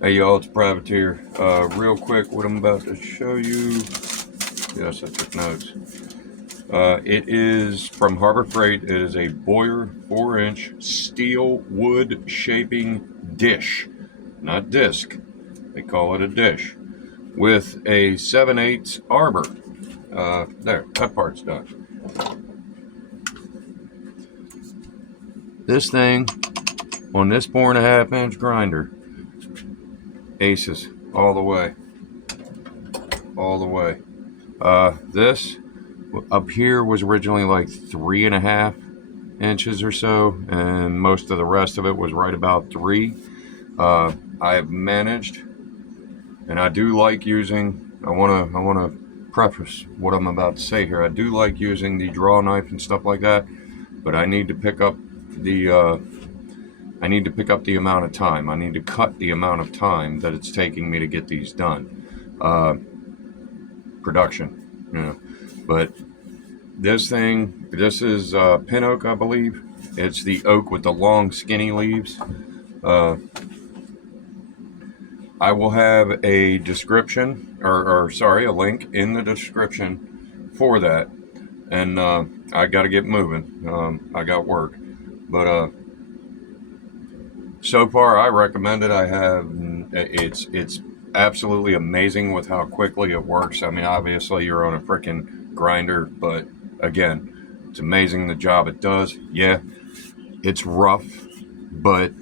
Hey y'all, it's Privateer. Real quick, what I'm about to show you. Yes, I took notes. It is from Harbor Freight. It is a Boyer 4-inch steel wood shaping dish, not disc. They call it a dish with a 7/8 arbor. There, that part's done. This thing on this 4.5-inch grinder, aces all the way, all the way. This up here was originally like 3.5 inches or so, and most of the rest of it was right about 3. I have managed, and I do like using. I wanna preface what I'm about to say here. I do like using the draw knife and stuff like that, but I need to pick up the amount of time. I need to cut the amount of time that it's taking me to get these done. Production, you know. But this is pin oak, I believe. It's the oak with the long, skinny leaves. I will have a description, or sorry, a link in the description for that. And I got to get moving. I got work, but so far I recommend it. It's absolutely amazing with how quickly it works. I mean, obviously you're on a freaking grinder, but again, it's amazing the job it does. Yeah, it's rough, but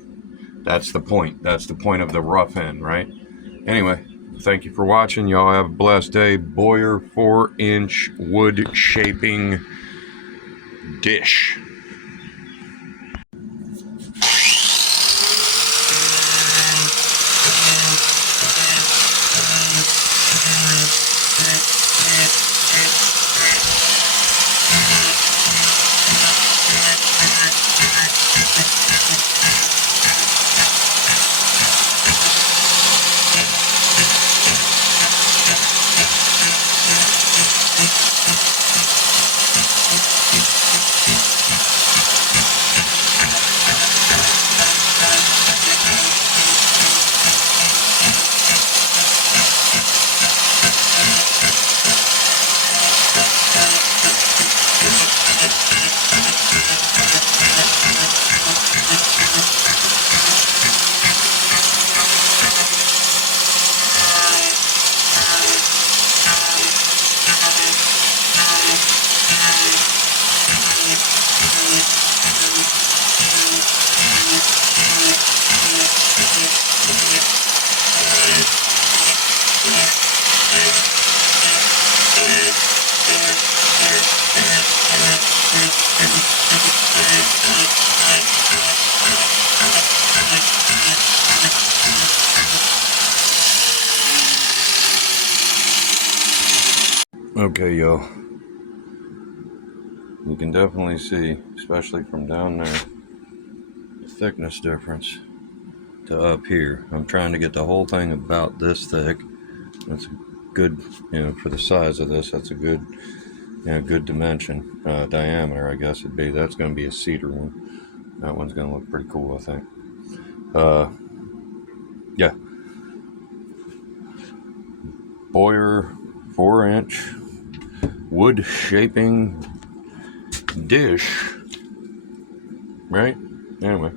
that's the point. That's the point of the rough end, right? Anyway, thank you for watching. Y'all have a blessed day. Boyer 4-inch wood shaping dish. Okay, y'all. You can definitely see, especially from down there, the thickness difference to up here. I'm trying to get the whole thing about this thick. That's good, for the size of this. That's a good, good dimension, diameter, I guess it'd be. That's going to be a cedar one. That one's going to look pretty cool, I think. Yeah. Boyer 4-inch wood shaping dish, right? Anyway.